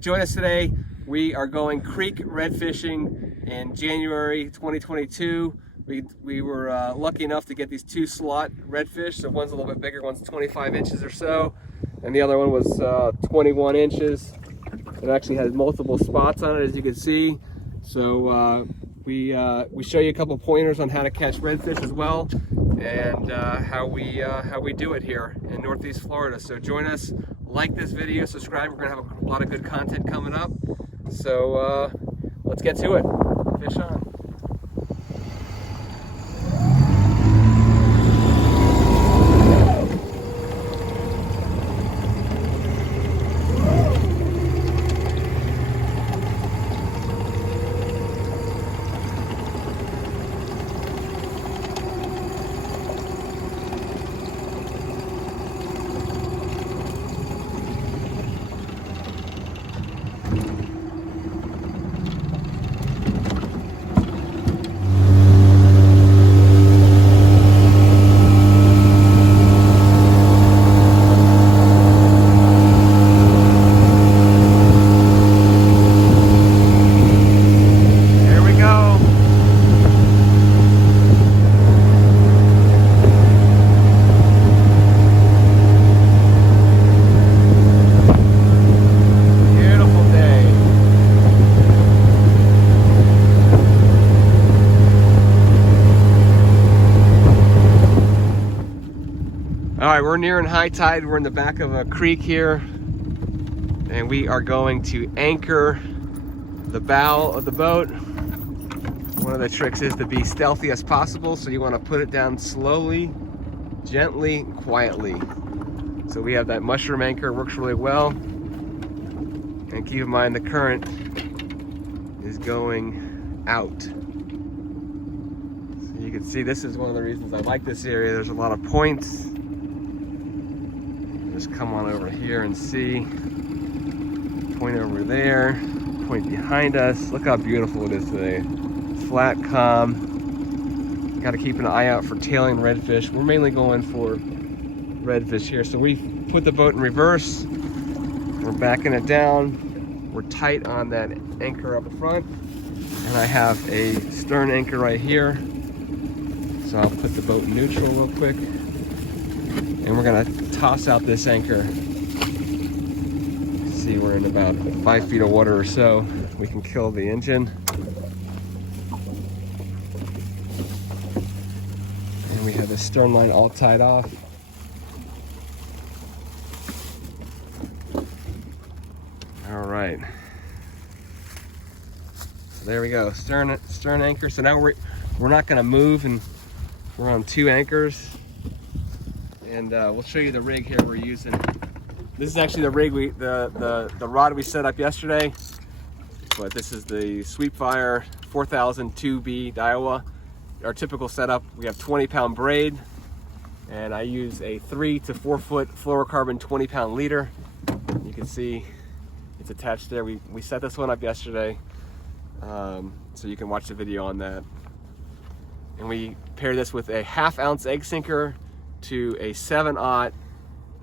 Join us today. We are going creek redfishing in January 2022. We were lucky enough to get these two slot redfish. So one's a little bit bigger, one's 25 inches or so, and the other one was 21 inches. It actually has multiple spots on it, as you can see. So we show you a couple pointers on how to catch redfish as well, and how we do it here in Northeast Florida. So join us. Like this video, subscribe. We're gonna have a lot of good content coming up. So let's get to it. Fish on. All right, we're nearing high tide. We're in the back of a creek here, and we are going to anchor the bow of the boat. One of the tricks is to be stealthy as possible, so you want to put it down slowly, gently, quietly. So we have that mushroom anchor, works really well. And keep in mind the current is going out. So you can see this is one of the reasons I like this area. There's a lot of points. Just come on over here and see. Point over there, point behind us. Look how beautiful it is today. Flat, calm. Got to keep an eye out for tailing redfish. We're mainly going for redfish here. So we put the boat in reverse. We're backing it down. We're tight on that anchor up front. And I have a stern anchor right here. So I'll put the boat in neutral real quick. And we're gonna toss out this anchor. See, we're in about 5 feet of water or so. We can kill the engine. And we have the stern line all tied off. All right. So there we go, stern anchor. So now we're not gonna move, and we're on 2 anchors. And we'll show you the rig here we're using. This is actually the rig the rod we set up yesterday, but this is the Sweetfire 4000 2B Daiwa. Our typical setup, we have 20-pound braid, and I use a 3 to 4 foot fluorocarbon 20-pound leader. You can see it's attached there. We set this one up yesterday, so you can watch the video on that. And we pair this with a 1/2 ounce egg sinker to a 7/0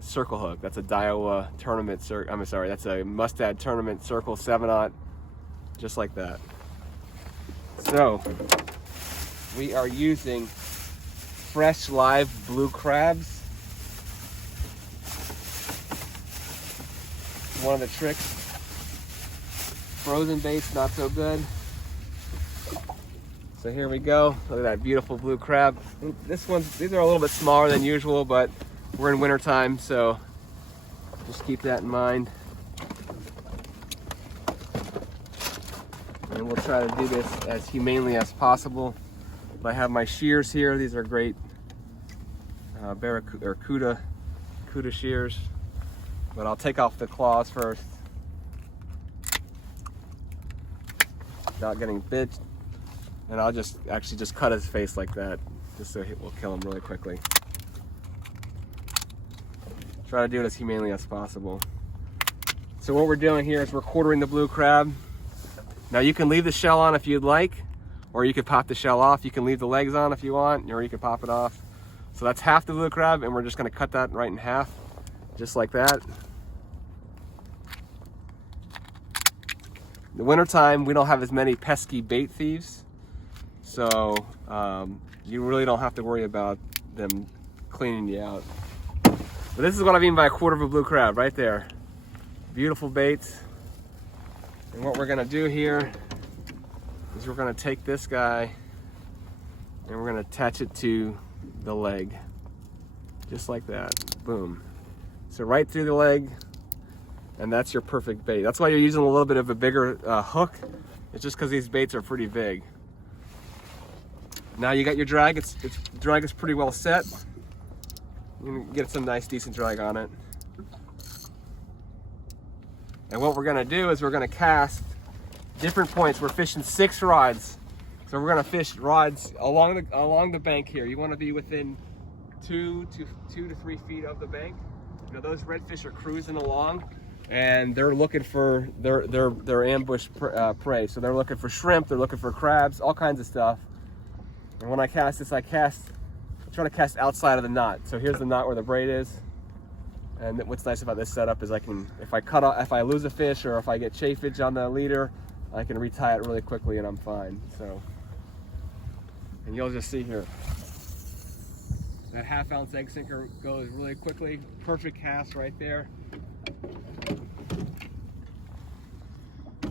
circle hook. That's a Daiwa tournament that's a Mustad tournament circle 7/0, just like that. So we are using fresh live blue crabs. One of the tricks. Frozen bait's not so good. So here we go. Look at that beautiful blue crab. These are a little bit smaller than usual, but we're in winter time, so just keep that in mind. And we'll try to do this as humanely as possible. I have my shears here. These are great Barracuda or Cuda shears, but I'll take off the claws first without getting bit. And I'll just cut his face like that, just so it will kill him really quickly. Try to do it as humanely as possible. So what we're doing here is we're quartering the blue crab. Now you can leave the shell on if you'd like, or you could pop the shell off. You can leave the legs on if you want, or you could pop it off. So that's half the blue crab, and we're just gonna cut that right in half, just like that. the wintertime, we don't have as many pesky bait thieves. So you really don't have to worry about them cleaning you out. But this is what I mean by a quarter of a blue crab right there. Beautiful baits. And what we're gonna do here is we're gonna take this guy and we're gonna attach it to the leg. Just like that, boom. So right through the leg, and that's your perfect bait. That's why you're using a little bit of a bigger hook. It's just because these baits are pretty big. Now you got your drag. The drag is pretty well set. You can get some nice, decent drag on it. And what we're gonna do is we're gonna cast different points. We're fishing 6 rods. So we're gonna fish rods along the bank here. You wanna be within 2 to 3 feet of the bank. You know, those redfish are cruising along and they're looking for their ambush prey. So they're looking for shrimp, they're looking for crabs, all kinds of stuff. And when I cast this, I try to cast outside of the knot. So here's the knot where the braid is. And what's nice about this setup is if I lose a fish or if I get chafage on the leader, I can retie it really quickly and I'm fine. So, and you'll just see here, that 1/2 ounce egg sinker goes really quickly. Perfect cast right there.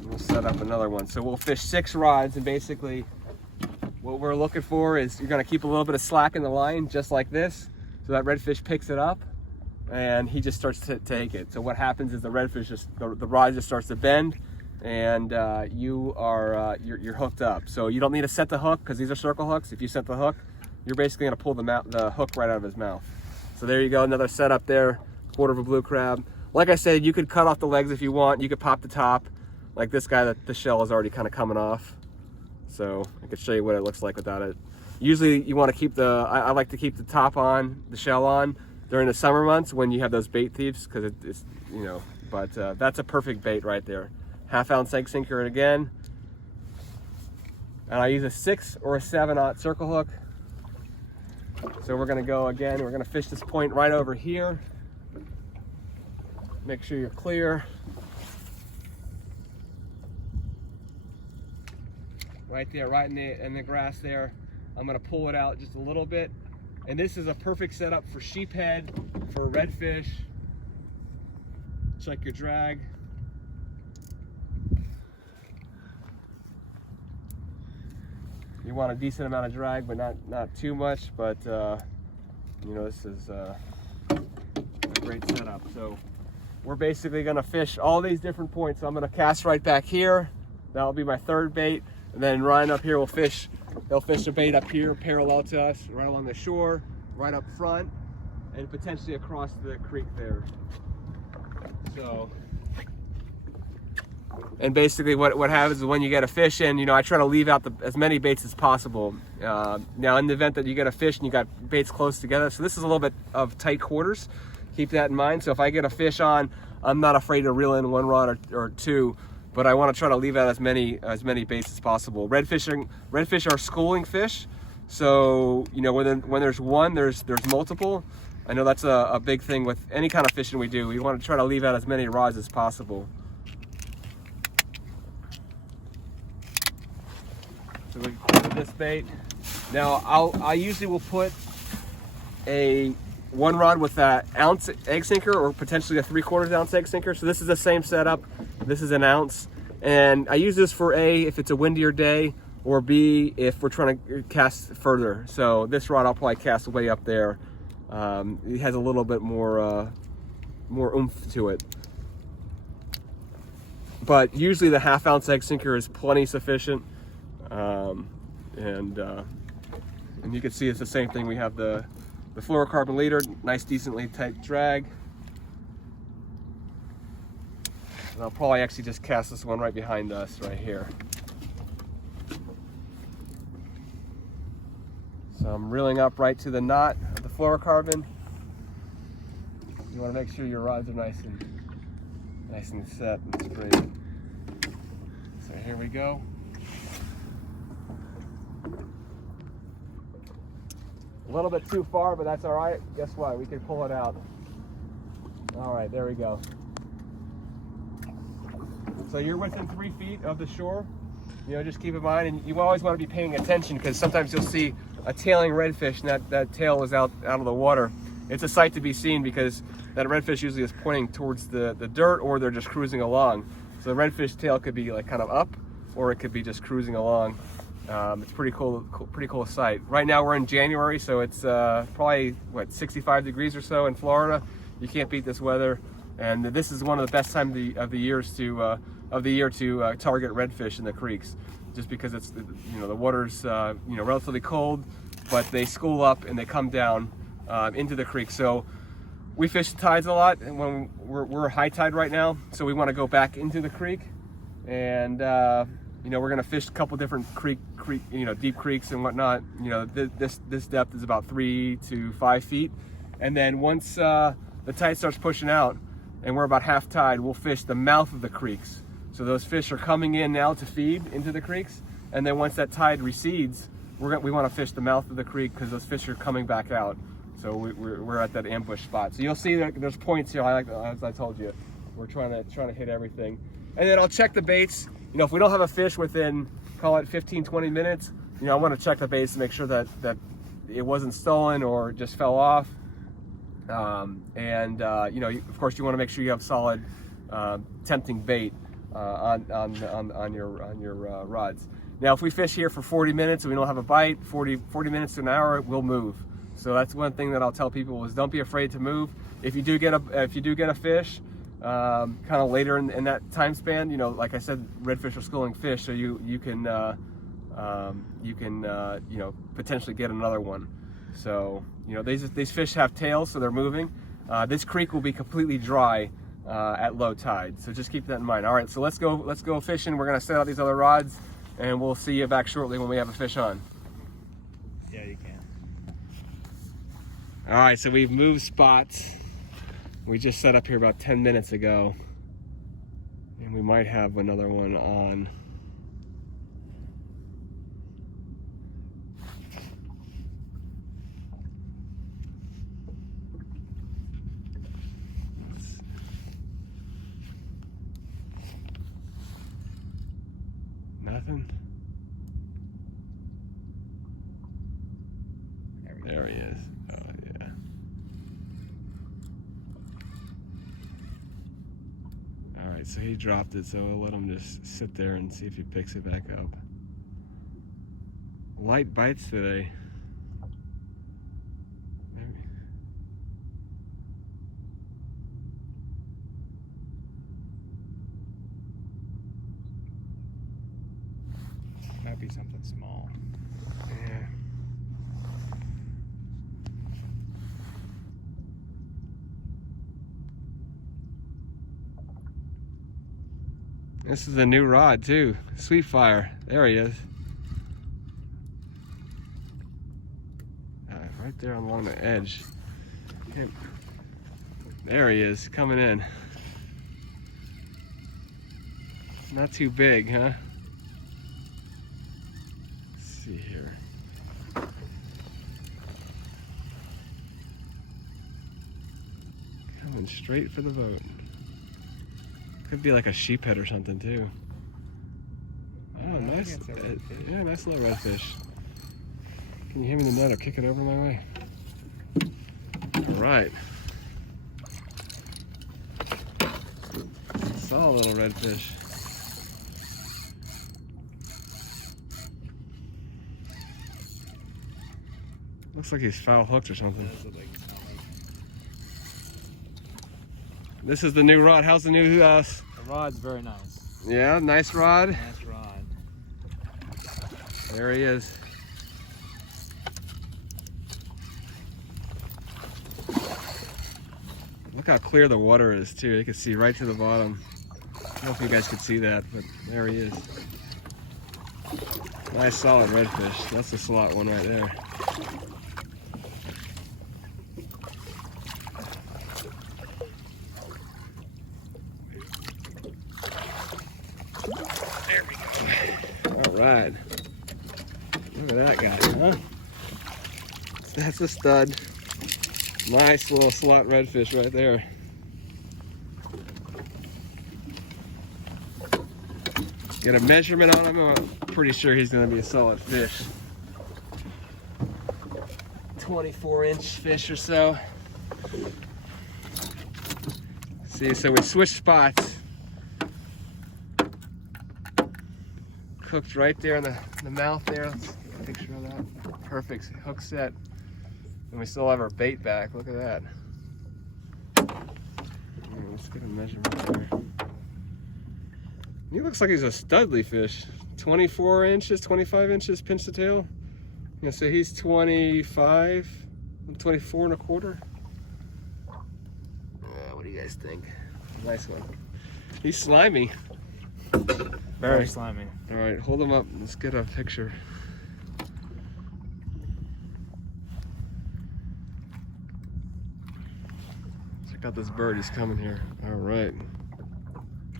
We'll set up another one. So we'll fish 6 rods, and basically what we're looking for is you're gonna keep a little bit of slack in the line, just like this, so that redfish picks it up and he just starts to take it. So what happens is the rod just starts to bend, and you're hooked up. So you don't need to set the hook because these are circle hooks. If you set the hook, you're basically gonna pull the hook right out of his mouth. So there you go, another setup there, quarter of a blue crab. Like I said, you could cut off the legs if you want. You could pop the top. Like this guy, that the shell is already kind of coming off. So I could show you what it looks like without it. Usually you want to keep I like to keep the top on, the shell on, during the summer months when you have those bait thieves, because it's, you know, but that's a perfect bait right there. 1/2 ounce egg sinker again. And I use a 6 or a 7/0 circle hook. So we're gonna go again, we're gonna fish this point right over here. Make sure you're clear. Right there, right in the grass there. I'm gonna pull it out just a little bit. And this is a perfect setup for sheephead, for redfish. Check your drag. You want a decent amount of drag, but not too much. But you know, this is a great setup. So we're basically gonna fish all these different points. So I'm gonna cast right back here. That'll be my 3rd bait. And then Ryan up here will fish. He'll fish a bait up here, parallel to us, right along the shore, right up front, and potentially across the creek there. So, and basically what happens is when you get a fish in, you know, I try to leave out as many baits as possible. Now in the event that you get a fish and you got baits close together, so this is a little bit of tight quarters, keep that in mind. So if I get a fish on, I'm not afraid to reel in 1 rod or 2, but I want to try to leave out as many baits as possible. Redfish are schooling fish, so you know, when there's one, there's multiple. I know that's a big thing with any kind of fishing we do. We want to try to leave out as many rods as possible. So we put this bait. Now I usually will put a 1 rod with that ounce egg sinker, or potentially a 3/4 ounce egg sinker. So this is the same setup. This is an ounce, and I use this for A, if it's a windier day, or B, if we're trying to cast further. So this rod I'll probably cast way up there. It has a little bit more oomph to it. But usually the 1/2 ounce egg sinker is plenty sufficient. And you can see it's the same thing. We have the fluorocarbon leader, nice, decently tight drag. And I'll probably actually just cast this one right behind us right here. So I'm reeling up right to the knot of the fluorocarbon. You want to make sure your rods are nice and set and straight. So here we go. A little bit too far, but that's all right. Guess what? We can pull it out. All right, there we go. So you're within 3 feet of the shore. You know, just keep in mind, and you always want to be paying attention because sometimes you'll see a tailing redfish and that tail is out of the water. It's a sight to be seen because that redfish usually is pointing towards the dirt, or they're just cruising along. So the redfish tail could be like kind of up, or it could be just cruising along. It's pretty cool sight. Right now we're in January, so it's probably what, 65 degrees or so in Florida. You can't beat this weather, and this is one of the best times of the year to target redfish in the creeks, just because it's, you know, the water's you know, relatively cold, but they school up and they come down into the creek. So we fish the tides a lot, and when we're high tide right now, so we want to go back into the creek, and you know, we're gonna fish a couple different you know, deep creeks and whatnot. You know, this depth is about 3 to 5 feet, and then once the tide starts pushing out and we're about half tide, we'll fish the mouth of the creeks. So those fish are coming in now to feed into the creeks, and then once that tide recedes, we want to fish the mouth of the creek because those fish are coming back out. So we're at that ambush spot. So you'll see that there's points here. As I told you, we're trying to hit everything, and then I'll check the baits. You know, if we don't have a fish within, call it 15-20 minutes, you know, I want to check the baits to make sure that it wasn't stolen or just fell off. You know, of course, you want to make sure you have solid, tempting bait on your rods. Now, if we fish here for 40 minutes and we don't have a bite, 40 minutes to an hour, we'll move. So that's one thing that I'll tell people is don't be afraid to move. If you do get a fish, kind of later in that time span, you know, like I said, redfish are schooling fish, so you can you know, potentially get another one. So, you know, these fish have tails, so they're moving. This creek will be completely dry at low tide, so just keep that in mind. All right, so let's go fishing. We're gonna set out these other rods, and we'll see you back shortly when we have a fish on. Yeah, you can. All right, so we've moved spots. We just set up here about 10 minutes ago, and we might have another one on. Nothing? There he is. Oh, yeah. All right, so he dropped it, so we'll let him just sit there and see if he picks it back up. Light bites today. Might be something small. Yeah. This is a new rod too. Sweet Fire. There he is. Right there along the edge. There he is, coming in. Not too big, huh? Let's see here. Coming straight for the boat. Could be like a sheephead or something too. Oh, nice. Yeah, nice little redfish. Can you hand me the net or kick it over my way? All right. Solid little redfish. Looks like he's foul hooked or something. This is the new rod. How's the new? The rod's very nice. Yeah, nice rod. Nice rod. There he is. Look how clear the water is too. You can see right to the bottom. I don't know if you guys could see that, but there he is. Nice solid redfish. That's the slot one right there. There we go. All right. Look at that guy, huh? That's a stud. Nice little slot redfish right there. Get a measurement on him. I'm pretty sure he's gonna be a solid fish. 24-inch fish or so. See, so we switched spots. Cooked right there in the mouth there. Let's get a picture of that. Perfect hook set. And we still have our bait back. Look at that. Let's get a measurement there. He looks like he's a studly fish. 24 inches, 25 inches, pinch the tail. Yeah, so he's 25, 24 and a quarter. What do you guys think? Nice one. He's slimy. Very slimy. All right, hold him up. Let's get a picture. Check out this bird. He's coming here. All right.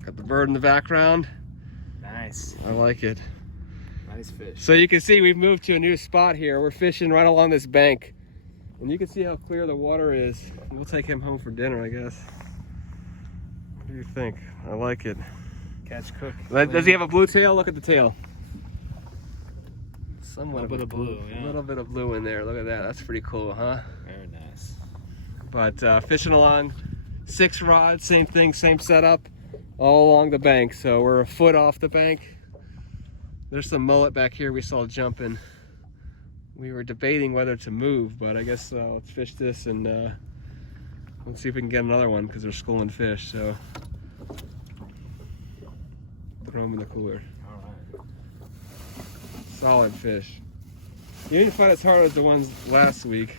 Got the bird in the background. Nice. I like it. Nice fish. So you can see we've moved to a new spot here. We're fishing right along this bank. And you can see how clear the water is. We'll take him home for dinner, I guess. What do you think? I like it. Catch, cook. Does he have a blue tail? Look at the tail. Somewhat of a blue, yeah. A little bit of blue in there. Look at that. That's pretty cool, huh? Very nice. But fishing along 6 rods, same thing, same setup, all along the bank. So we're a foot off the bank. There's some mullet back here we saw jumping. We were debating whether to move, but I guess let's fish this and let's see if we can get another one because they're schooling fish. So throw them in the cooler. All right. Solid fish. You didn't find as hard as the ones last week.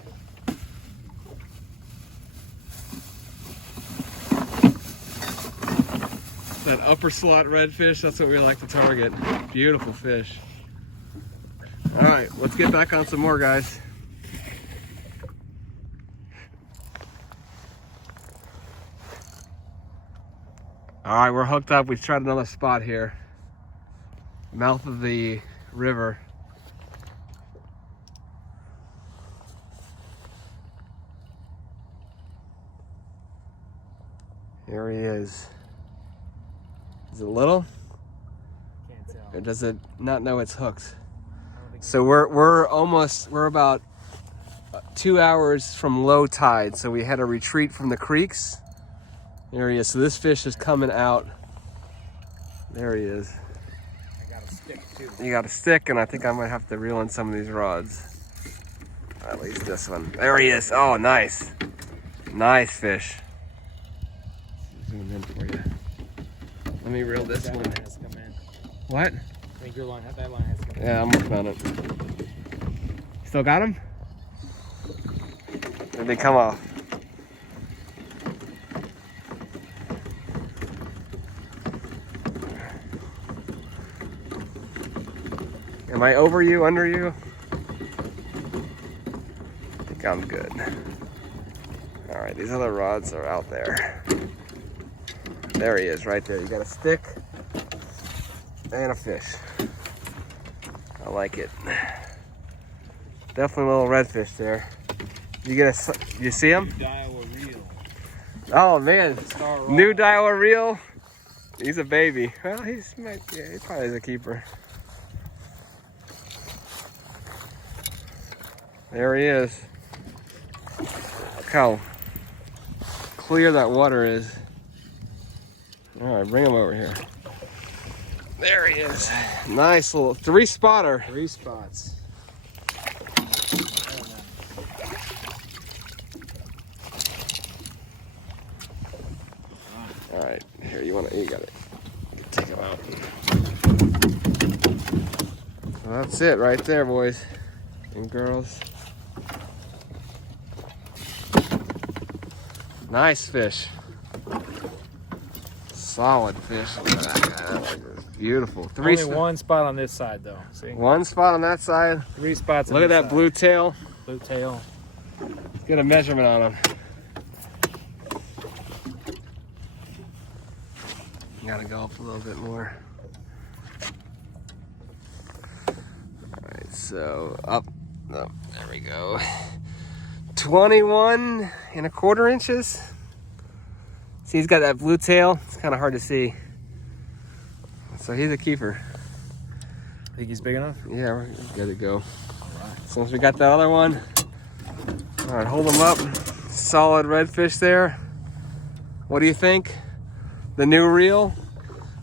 That upper slot redfish, that's what we like to target. Beautiful fish. All right, let's get back on some more, guys. All right, we're hooked up. We've tried another spot here. Mouth of the river. Here he is. Is it little? Can't tell. Or does it not know it's hooked? So we're about 2 hours from low tide. So we had a retreat from the creeks. There he is. So this fish is coming out. There he is. I got a stick too. You got a stick, and I think I might have to reel in some of these rods. At least this one. There he is. Oh, nice. Nice fish. Zoom in for you. Let me reel this That one. line has to come in. What? I think your line, that line has to come in. Yeah, I'm working on it. Still got him? Did they come off? Am I over you, under you? I think I'm good. All right, these other rods are out there. There he is, right there. You got a stick and a fish. I like it. Definitely a little redfish there. You see him? Daiwa reel. Oh man, Star rod. new Daiwa reel. He's a baby. Well, he probably is a keeper. There he is. Look how clear that water is. All right, bring him over here. There he is. Nice little 3-spotter. 3 spots. All right, here you got it. Take him out. Well, that's it right there, boys and girls. Nice fish. Solid fish. Look at that guy. That was beautiful. Only 1 spot on this side though. See? 1 spot on that side. 3 spots on Look at this that side. blue tail. Blue tail. Let's get a measurement on him. Gotta go up a little bit more. Alright, so up. Oh, there we go. 21 1/4 inches. See, he's got that blue tail. It's kind of hard to see. So he's a keeper. Think he's big enough? Yeah, we're good to go. All right. Since we got that other one, all right, hold him up. Solid redfish there. What do you think? The new reel?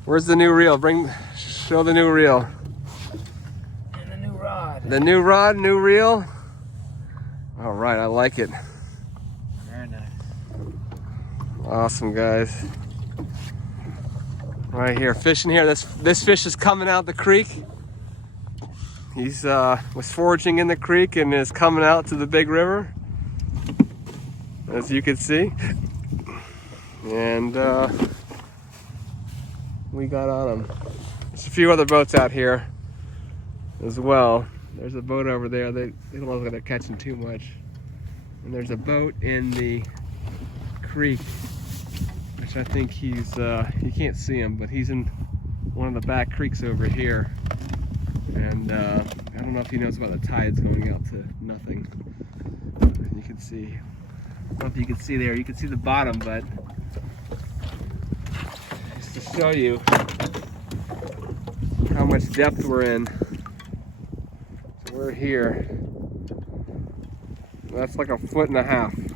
Where's the new reel? Show the new reel. And a new rod. The new rod, new reel. All right, I like it. Very nice. Awesome, guys. Right here, fishing here. This fish is coming out the creek. He's was foraging in the creek and is coming out to the big river, as you can see. And we got on him. There's a few other boats out here as well. There's a boat over there. They don't look like they're catching too much. And there's a boat in the creek, which I think he's, you can't see him, but he's in one of the back creeks over here. And I don't know if he knows about the tides going out to nothing. You can see, I don't know if you can see there, you can see the bottom, but just to show you how much depth we're in. So we're here. That's like 1.5 feet.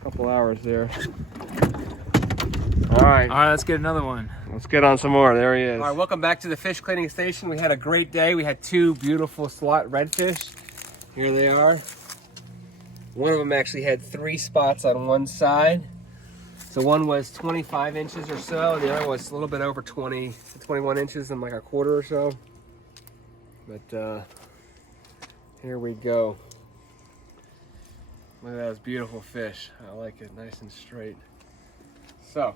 A couple hours there. All right. All right, let's get another one. Let's get on some more. There he is. All All right, welcome back to the fish cleaning station. We had a great day. We had 2 beautiful slot redfish. Here they are. One of them actually had 3 spots on one side. So one was 25 inches or so, and the other was a little bit over 20, 21 inches and like 1/4 or so. But here we go. Look at those beautiful fish. I like it, nice and straight. So,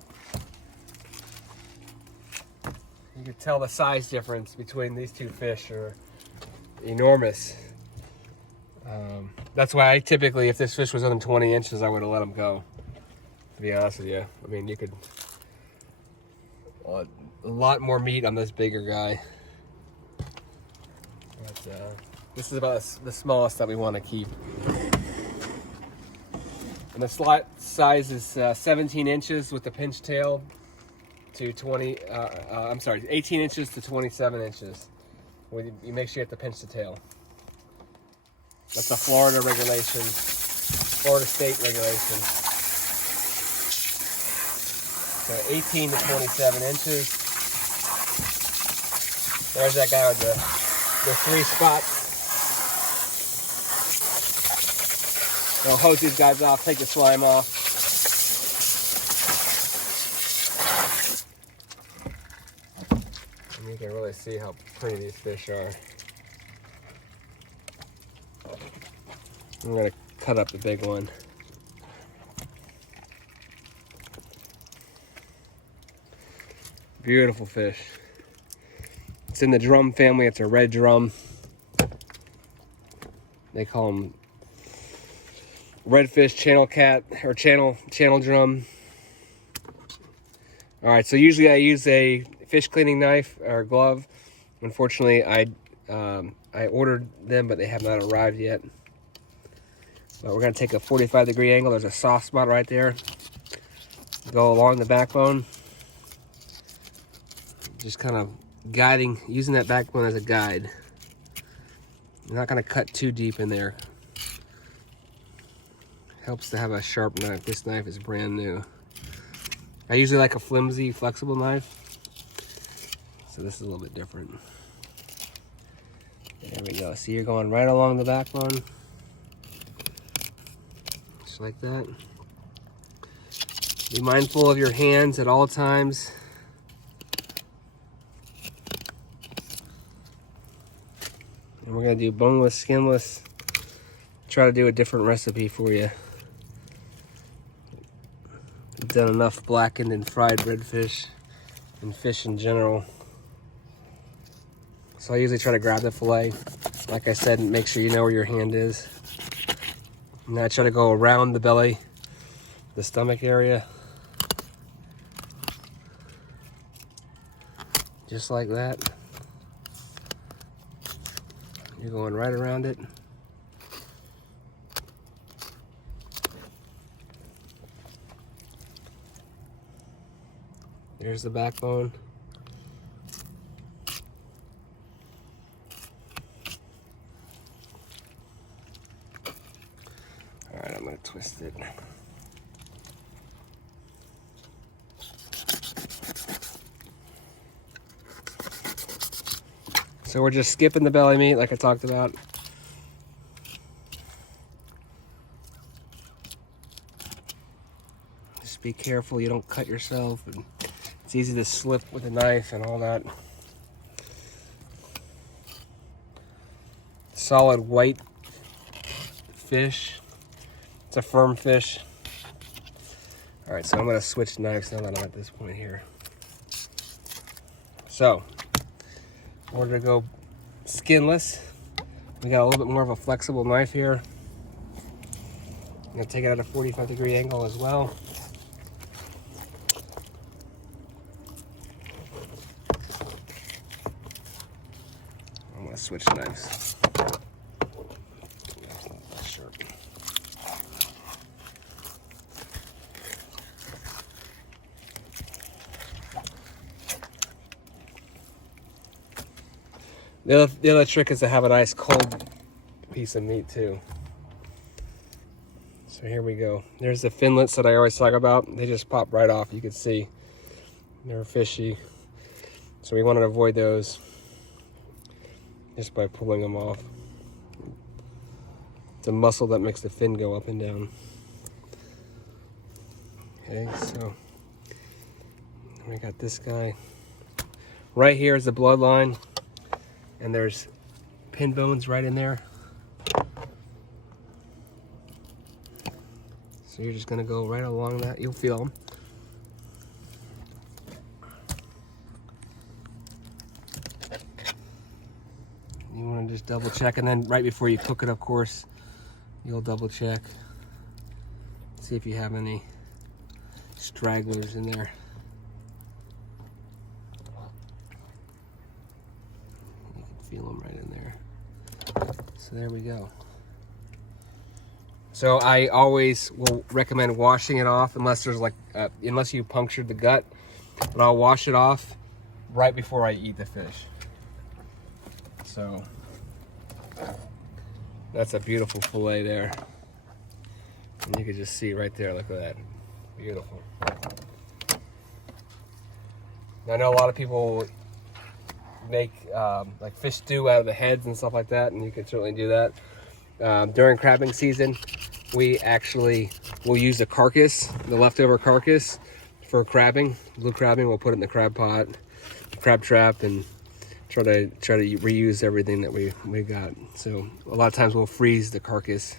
you can tell the size difference between these 2 fish are enormous. That's why I typically, if this fish was under 20 inches, I would have let him go, to be honest with you. I mean, you could, a lot more meat on this bigger guy. But this is about the smallest that we want to keep. And the slot size is 17 inches with the pinch tail to 18 inches to 27 inches. You make sure you have to pinch the tail. That's a Florida regulation, Florida state regulation. So 18 to 27 inches. There's that guy with the 3 spots. I'll hose these guys off, take the slime off. And you can really see how pretty these fish are. I'm gonna cut up the big one. Beautiful fish. It's in the drum family, it's a red drum. They call them redfish, channel cat, or channel drum. All right, so usually I use a fish cleaning knife or glove. Unfortunately, I ordered them, but they have not arrived yet. But we're gonna take a 45-degree angle. There's a soft spot right there. Go along the backbone. Just kind of guiding, using that backbone as a guide. You're not gonna cut too deep in there. Helps to have a sharp knife. This knife is brand new. I usually like a flimsy, flexible knife. So this is a little bit different. There we go. See, you're going right along the backbone. Just like that. Be mindful of your hands at all times. And we're gonna do boneless, skinless. Try to do a different recipe for you. I've done enough blackened and fried redfish and fish in general. So I usually try to grab the fillet, like I said, and make sure you know where your hand is. And I try to go around the belly, the stomach area. Just like that. You're going right around it. There's the backbone. gotta twist it. So we're just skipping the belly meat like I talked about. Just be careful you don't cut yourself. And it's easy to slip with a knife and all that. Solid white fish. It's a firm fish. All right, so I'm gonna switch knives now that I'm at this point here. So, in order to go skinless, we got a little bit more of a flexible knife here. I'm gonna take it at a 45-degree angle as well. I'm gonna switch knives. Sharp. The other trick is to have a nice cold piece of meat too. So here we go. There's the finlets that I always talk about. They just pop right off. You can see they're fishy. So we want to avoid those just by pulling them off. It's a muscle that makes the fin go up and down. Okay, so we got this guy. Right here is the bloodline. And there's pin bones right in there. So you're just gonna go right along that. You'll feel them. You wanna just double check, and then right before you cook it, of course, you'll double check. See if you have any stragglers in there. Feel them right in there. So there we go. So I always will recommend washing it off unless there's like unless you punctured the gut, but I'll wash it off right before I eat the fish. So that's a beautiful fillet there, and you can just see right there. Look at that, beautiful. I know a lot of people make like fish stew out of the heads and stuff like that, and you can certainly do that. During crabbing season, we actually will use the carcass, the leftover carcass, for crabbing. Blue crabbing, we'll put it in the crab pot, crab trap, and try to reuse everything that we got. So a lot of times we'll freeze the carcass,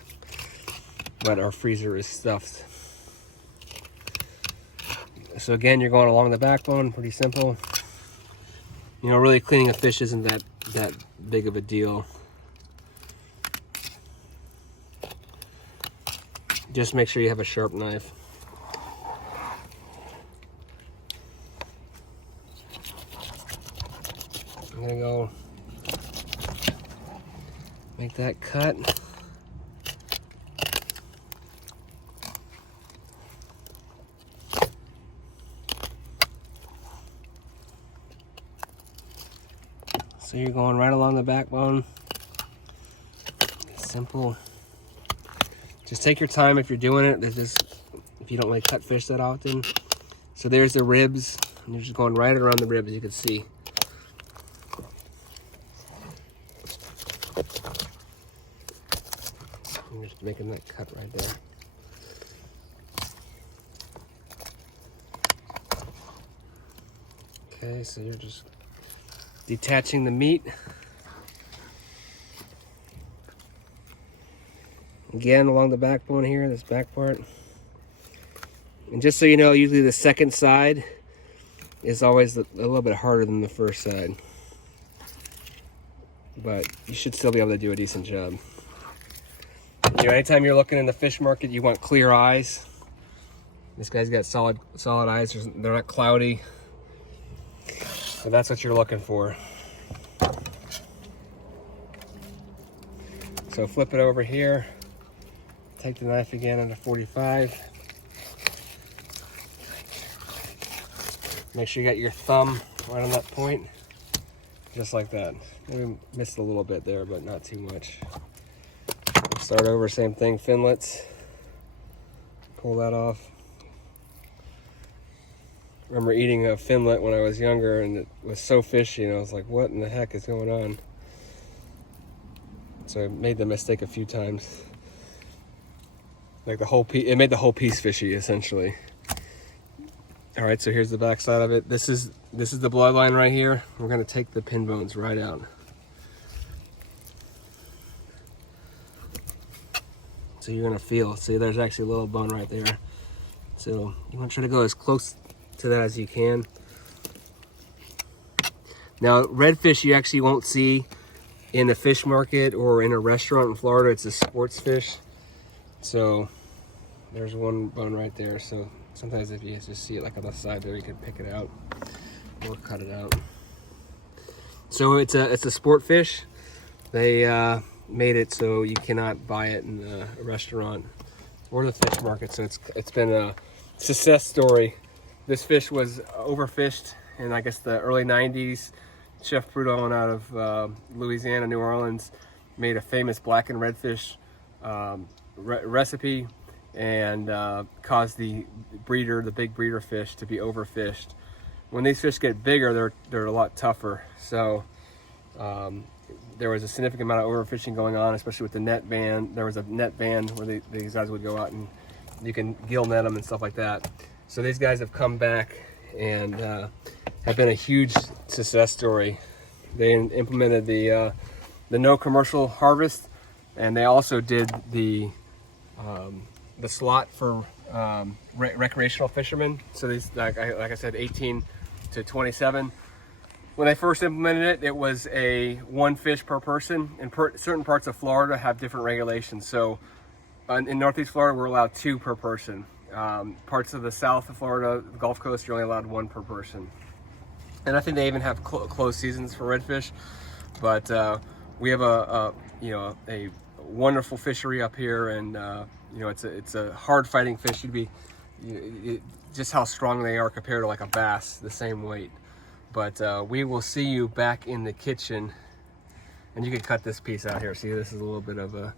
but our freezer is stuffed. So again, you're going along the backbone, pretty simple. You know, really cleaning a fish isn't that big of a deal. Just make sure you have a sharp knife. I'm gonna go make that cut. So you're going right along the backbone. Simple. Just take your time if you're doing it. If you don't really cut fish that often. So there's the ribs. And you're just going right around the ribs, as you can see. I'm just making that cut right there. Okay, so you're just detaching the meat. Again, along the backbone here, this back part. And just so you know, usually the second side is always a little bit harder than the first side. But you should still be able to do a decent job. You know, anytime you're looking in the fish market, you want clear eyes. This guy's got solid eyes. They're not cloudy. So that's what you're looking for. So flip it over here. Take the knife again at a 45. Make sure you got your thumb right on that point. Just like that. Maybe missed a little bit there, but not too much. Start over, same thing, finlets. Pull that off. Remember eating a finlet when I was younger, and it was so fishy, and I was like, what in the heck is going on? So I made the mistake a few times. Like the whole piece, it made the whole piece fishy, essentially. All right, so here's the back side of it. This is the bloodline right here. We're gonna take the pin bones right out. So you're gonna feel, see there's actually a little bone right there. So you wanna try to go as close to that as you can. Now, redfish you actually won't see in a fish market or in a restaurant in Florida. It's a sports fish. So there's one bone right there. So sometimes if you just see it like on the side there, you can pick it out or cut it out. So it's a sport fish. They made it so you cannot buy it in a restaurant or the fish market. So it's been a success story. This fish was overfished in, I guess, the early 90s. Chef Prudhomme out of Louisiana, New Orleans, made a famous blackened redfish recipe, and caused the big breeder fish, to be overfished. When these fish get bigger, they're a lot tougher. So there was a significant amount of overfishing going on, especially with the net ban. There was a net ban where these guys would go out and you can gill net them and stuff like that. So these guys have come back and have been a huge success story. They implemented the no commercial harvest, and they also did the slot for recreational fishermen. So these, like I said, 18 to 27. When they first implemented it, it was a 1 fish per person, and certain parts of Florida have different regulations. So in Northeast Florida, we're allowed 2 per person. Parts of the south of Florida, the Gulf Coast, you're only allowed 1 per person. And I think they even have closed seasons for redfish. But we have a wonderful fishery up here, and it's a hard fighting fish. Just how strong they are compared to like a bass, the same weight. But we will see you back in the kitchen, and you can cut this piece out here. See, this is a little bit of a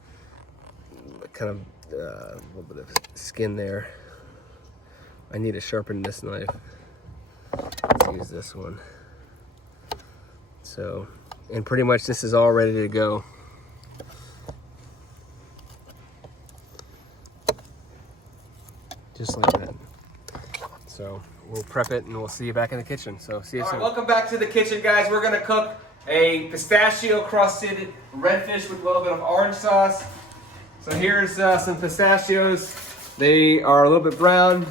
kind of a little bit of skin there. I need to sharpen this knife. Let's use this one. So, and pretty much this is all ready to go. Just like that. So we'll prep it and we'll see you back in the kitchen. So see you soon. All right, welcome back to the kitchen, guys. We're gonna cook a pistachio crusted redfish with a little bit of orange sauce. So here's some pistachios. They are a little bit brown,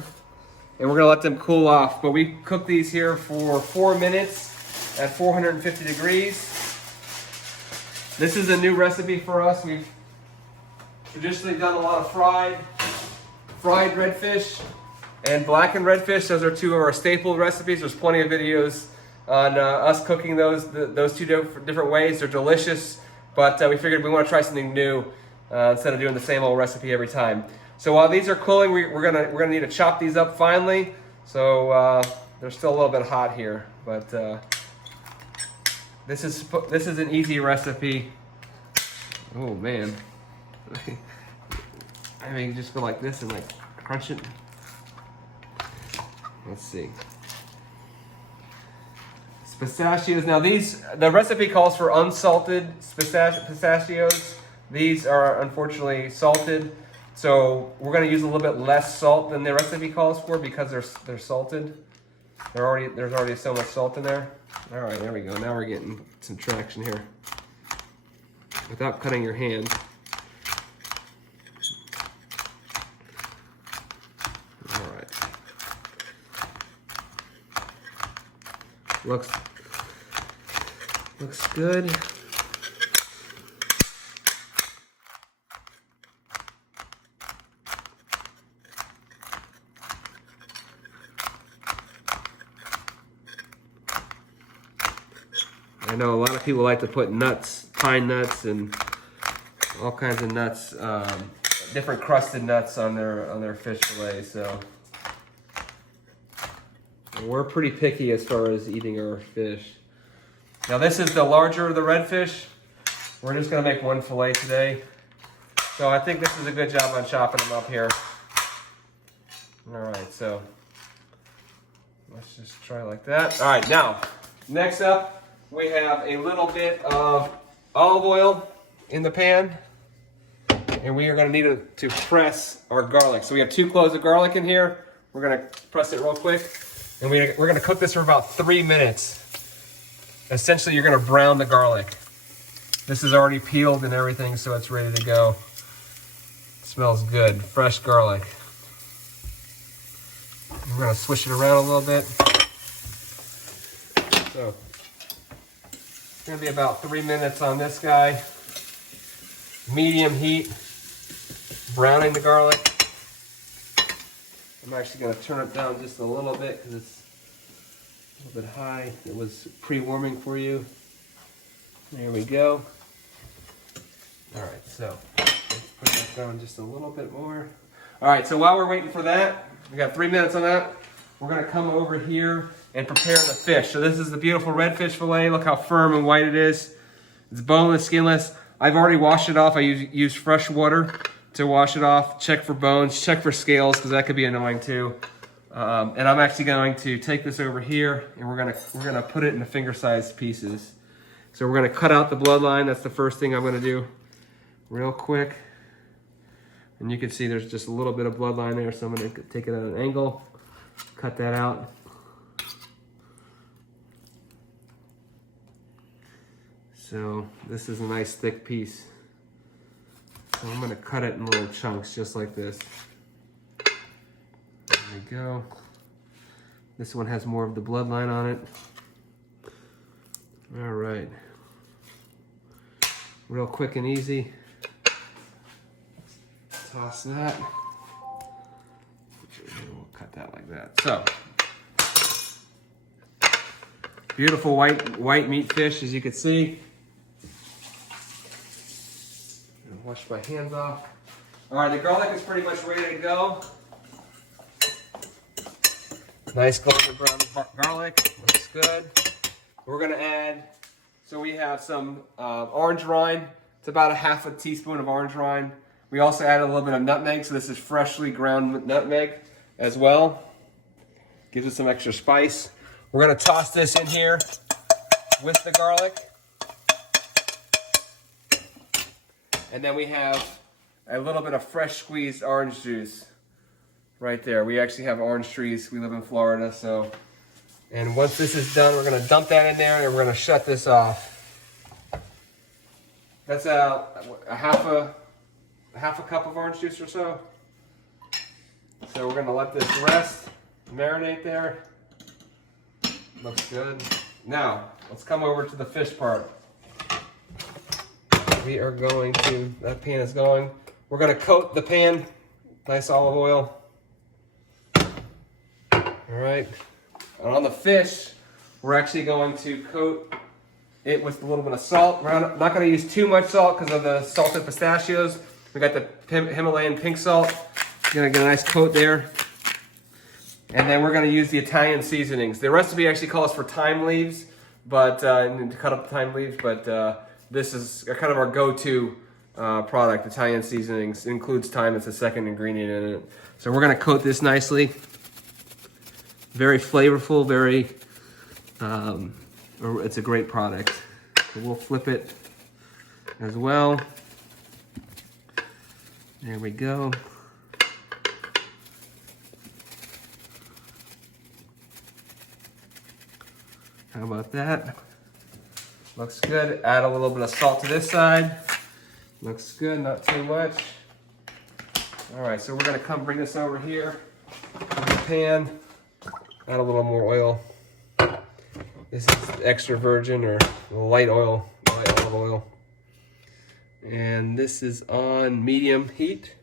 and we're gonna let them cool off. But we cook these here for 4 minutes at 450 degrees. This is a new recipe for us. We've traditionally done a lot of fried redfish and blackened redfish. Those are 2 of our staple recipes. There's plenty of videos on us cooking those 2 different ways. They're delicious, but we figured we want to try something new instead of doing the same old recipe every time. So while these are cooling, we're gonna need to chop these up finely. So they're still a little bit hot here, but this is an easy recipe. Oh man, I mean, just go like this and like crunch it. Let's see. Pistachios. Now the recipe calls for unsalted pistachios. These are unfortunately salted. So we're going to use a little bit less salt than the recipe calls for because they're salted. There's already so much salt in there. All right, there we go. Now we're getting some traction here. Without cutting your hand. All right. Looks good. I know a lot of people like to put nuts, pine nuts, and all kinds of nuts, different crusted nuts on their fish fillet. So we're pretty picky as far as eating our fish. Now this is the larger of the redfish. We're just gonna make 1 fillet today. So I think this is a good job on chopping them up here. All right, so let's just try like that. All right, now, next up, we have a little bit of olive oil in the pan. And we are gonna need to press our garlic. So we have 2 cloves of garlic in here. We're gonna press it real quick. And we're gonna cook this for about 3 minutes. Essentially, you're gonna brown the garlic. This is already peeled and everything, so it's ready to go. It smells good, fresh garlic. We're gonna swish it around a little bit. So, it's gonna be about 3 minutes on this guy. Medium heat, browning the garlic. I'm actually gonna turn it down just a little bit because it's a little bit high. It was pre-warming for you. There we go. All right, so let's put that down just a little bit more. All right, so while we're waiting for that, we got 3 minutes on that. We're gonna come over here and prepare the fish. So this is the beautiful redfish fillet. Look how firm and white it is. It's boneless, skinless. I've already washed it off. I use fresh water to wash it off. Check for bones, check for scales, because that could be annoying too. And I'm actually going to take this over here, and we're gonna put it in finger-sized pieces. So we're gonna cut out the bloodline. That's the first thing I'm gonna do, real quick. And you can see there's just a little bit of bloodline there, so I'm gonna take it at an angle, cut that out. So this is a nice thick piece. So I'm gonna cut it in little chunks, just like this. There we go. This one has more of the bloodline on it. All right. Real quick and easy. Toss that. We'll cut that like that. So, beautiful white meat fish, as you can see. Wash my hands off. All right, the garlic is pretty much ready to go. Nice golden brown garlic, looks good. We're gonna add, so we have some orange rind. It's about a half a teaspoon of orange rind. We also added a little bit of nutmeg, so this is freshly ground nutmeg as well. Gives it some extra spice. We're gonna toss this in here with the garlic. And then we have a little bit of fresh squeezed orange juice right there. We actually have orange trees. We live in Florida, so. And once this is done, we're gonna dump that in there and we're gonna shut this off. That's a half a cup of orange juice or so. So we're gonna let this rest, marinate there. Looks good. Now, let's come over to the fish part. We are going to, that pan is going. We're gonna coat the pan, nice olive oil. All right, and on the fish, we're actually going to coat it with a little bit of salt. We're not gonna use too much salt because of the salted pistachios. We got the Himalayan pink salt. Gonna get a nice coat there. And then we're gonna use the Italian seasonings. The recipe actually calls for thyme leaves, but to cut up the thyme leaves, but this is kind of our go-to product, Italian seasonings. It includes thyme, it's the second ingredient in it. So we're gonna coat this nicely. Very flavorful, very, it's a great product. So we'll flip it as well. There we go. How about that? Looks good. Add a little bit of salt to this side. Looks good, not too much. All right, so we're gonna come bring this over here in the pan. Add a little more oil. This is extra virgin or light oil, light olive oil. And this is on medium heat.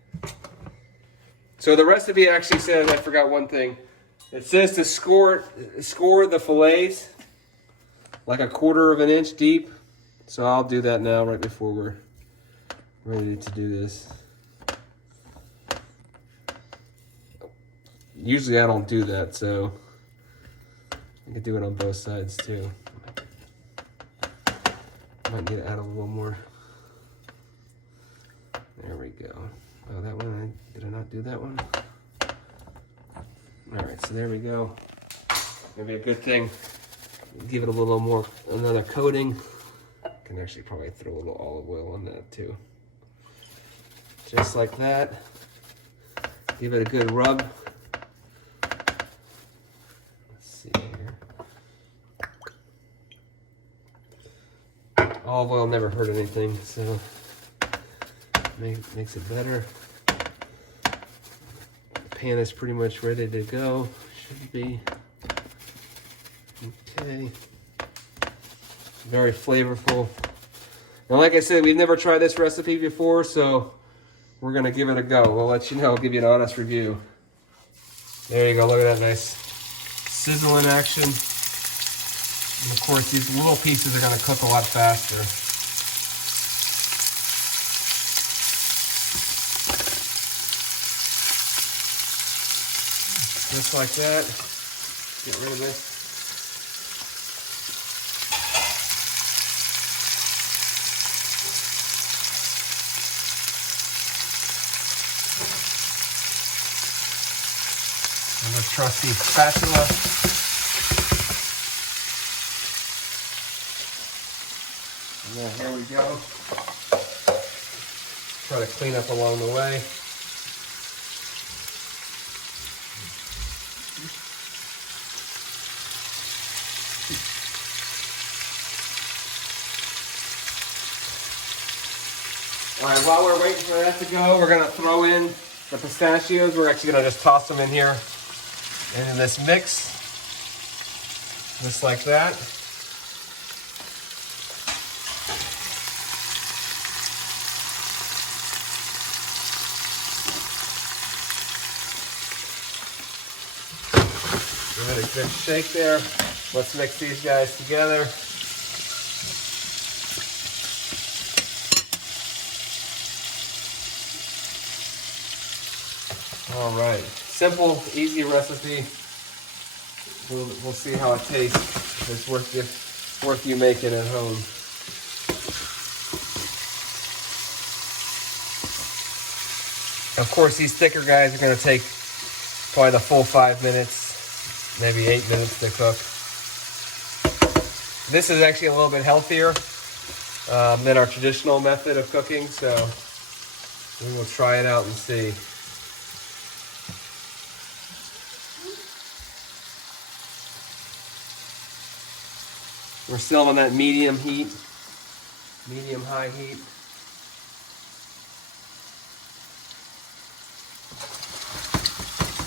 So the recipe actually says, I forgot one thing. It says to score the fillets like 1/4 of an inch deep. So I'll do that now right before we're ready to do this. Usually I don't do that, so I can do it on both sides too. Might need to add a little more. There we go. Oh, that one, did I not do that one? All right, so there we go. Maybe a good thing, give it a little more, another coating. Can actually probably throw a little olive oil on that too. Just like that. Give it a good rub. Let's see here. Olive oil never hurt anything, so makes it better. The pan is pretty much ready to go. Should be. Okay. Very flavorful. And like I said, we've never tried this recipe before, so we're gonna give it a go. We'll let you know, give you an honest review. There you go, look at that nice sizzle in action. And of course, these little pieces are gonna cook a lot faster. Just like that. Get rid of this. And the trusty spatula. And then here we go. Try to clean up along the way. All right, while we're waiting for that to go, we're gonna throw in the pistachios. We're actually gonna just toss them in here into this mix, just like that. Give it a good shake there. Let's mix these guys together. All right, simple, easy recipe. We'll see how it tastes. It's worth you making at home. Of course, these thicker guys are going to take probably the full 5 minutes, maybe 8 minutes to cook. This is actually a little bit healthier than our traditional method of cooking, so we will try it out and see. We're still on that medium heat, medium-high heat.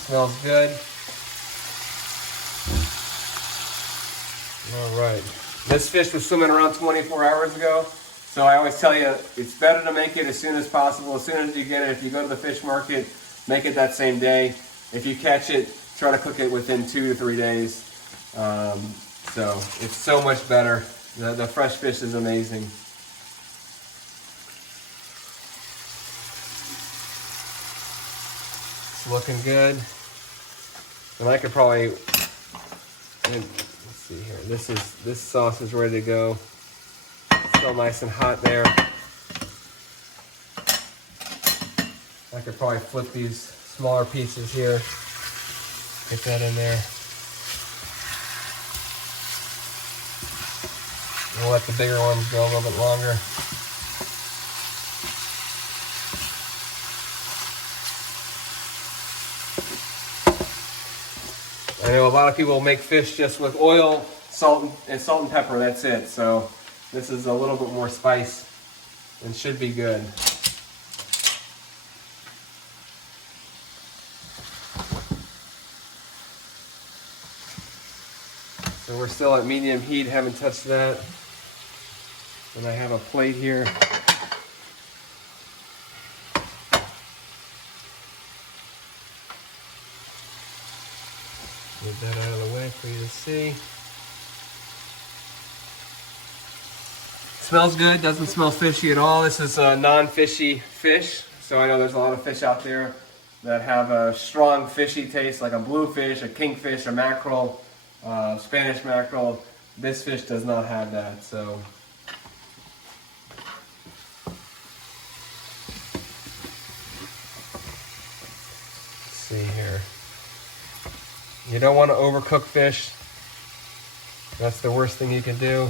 Smells good. All right. This fish was swimming around 24 hours ago, so I always tell you it's better to make it as soon as possible. As soon as you get it, if you go to the fish market, make it that same day. If you catch it, try to cook it within 2 to 3 days. So it's so much better. The fresh fish is amazing. It's looking good. And I could probably, let's see here. This sauce is ready to go. It's still nice and hot there. I could probably flip these smaller pieces here. Get that in there. We'll let the bigger ones go a little bit longer. I know a lot of people make fish just with oil, salt and pepper, that's it. So this is a little bit more spice and should be good. So we're still at medium heat, haven't touched that. And I have a plate here. Get that out of the way for you to see. Smells good, doesn't smell fishy at all. This is a non-fishy fish. So I know there's a lot of fish out there that have a strong fishy taste, like a bluefish, a kingfish, a mackerel, Spanish mackerel. This fish does not have that, so. Let's see here. You don't want to overcook fish. That's the worst thing you can do.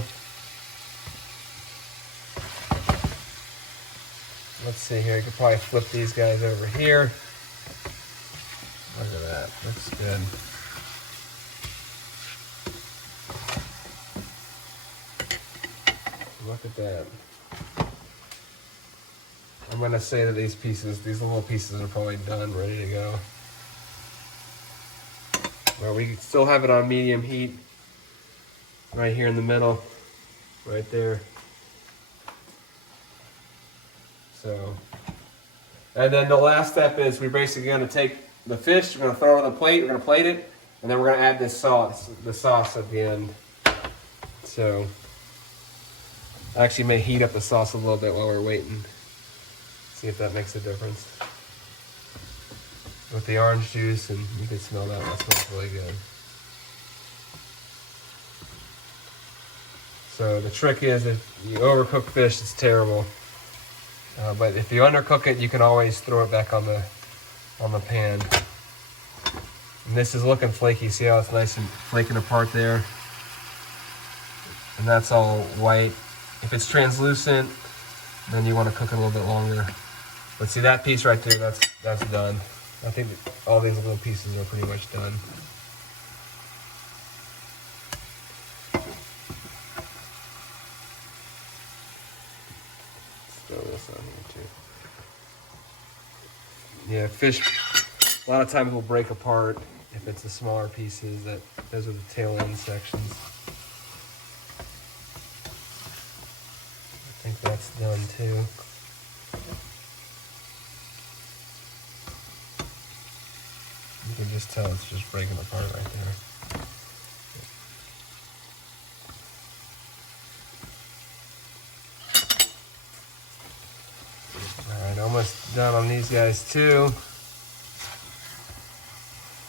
Let's see here, you could probably flip these guys over here. Look at that, looks good. Look at that. I'm gonna say that these little pieces are probably done, ready to go. Well, we still have it on medium heat. Right here in the middle, right there. So, and then the last step is we're basically going to take the fish, we're going to throw it on the plate, we're going to plate it, and then we're going to add this sauce, the sauce at the end. So, I actually may heat up the sauce a little bit while we're waiting. See if that makes a difference. With the orange juice, and you can smell that, that smells really good. So the trick is if you overcook fish, it's terrible. But if you undercook it, you can always throw it back on the pan. And this is looking flaky. See how it's nice and flaking apart there? And that's all white. If it's translucent, then you want to cook it a little bit longer. But see that piece right there, that's done. I think all these little pieces are pretty much done. Throw this on here too. Yeah, fish a lot of times will break apart if it's the smaller pieces. Those are the tail end sections. I think that's done too. You can just tell it's just breaking apart right there. Alright, almost done on these guys too.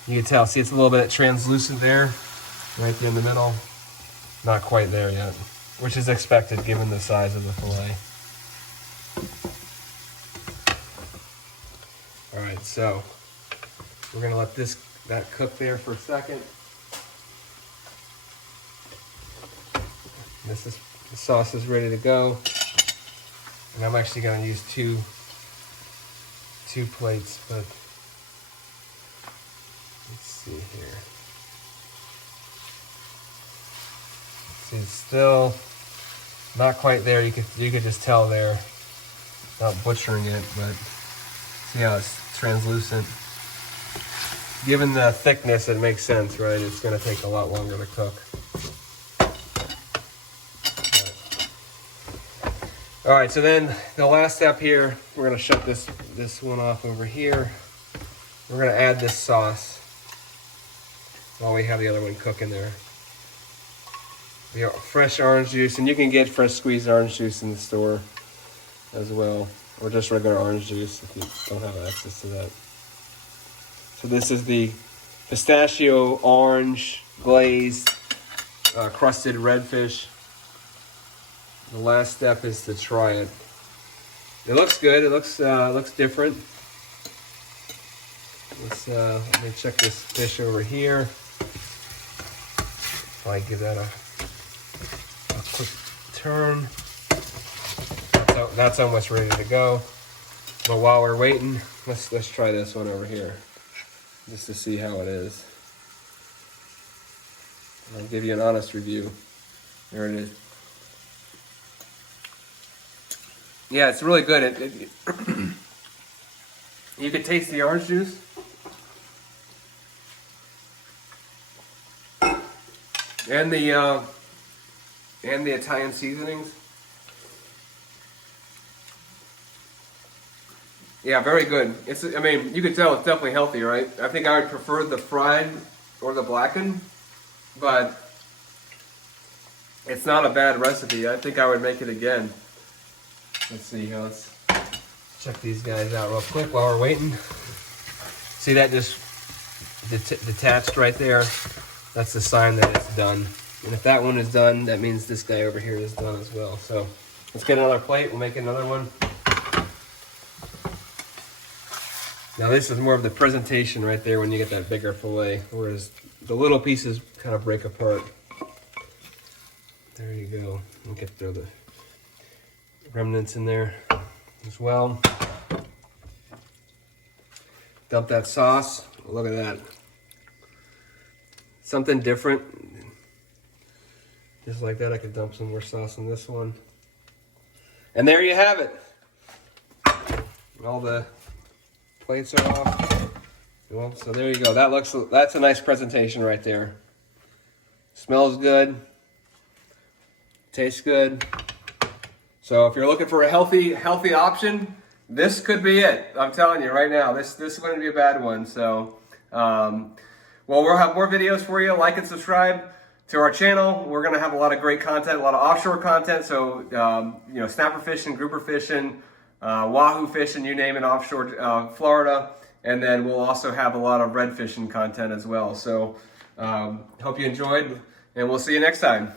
You can tell, see it's a little bit translucent there, right there in the middle. Not quite there yet, which is expected given the size of the fillet. Alright, so we're gonna let that cook there for a second. The sauce is ready to go. And I'm actually gonna use two plates, but let's see here. See, it's still not quite there. You could just tell there, not butchering it, but see how it's translucent. Given the thickness, it makes sense, right? It's gonna take a lot longer to cook. All right, so then the last step here, we're gonna shut this one off over here. We're gonna add this sauce while we have the other one cooking there. We have fresh orange juice, and you can get fresh squeezed orange juice in the store as well, or just regular orange juice if you don't have access to that. So this is the pistachio orange glazed crusted redfish. The last step is to try it. It looks good. It looks different. Let me check this fish over here. Probably give that a quick turn. That's almost ready to go. But while we're waiting, let's try this one over here, just to see how it is. I'll give you an honest review. There it is. Yeah, it's really good. You can taste the orange juice. And the Italian seasonings. Yeah, very good. I mean, you can tell it's definitely healthy, right? I think I would prefer the fried or the blackened, but it's not a bad recipe. I think I would make it again. Let's see, let's check these guys out real quick while we're waiting. See that just detached right there? That's the sign that it's done. And if that one is done, that means this guy over here is done as well. So let's get another plate. We'll make another one. Now this is more of the presentation right there when you get that bigger fillet, whereas the little pieces kind of break apart. There you go. You can throw the remnants in there as well. Dump that sauce. Look at that. Something different. Just like that, I could dump some more sauce in this one. And there you have it. All the plates are off. Well, so there you go. That's a nice presentation right there. Smells good. Tastes good. So if you're looking for a healthy option, this could be it. I'm telling you right now, this is going to be a bad one. So, well, we'll have more videos for you. Like and subscribe to our channel. We're going to have a lot of great content, a lot of offshore content. So, you know, snapper fishing, grouper fishing, wahoo fishing, you name it, offshore Florida. And then we'll also have a lot of red fishing content as well. So, hope you enjoyed, and we'll see you next time.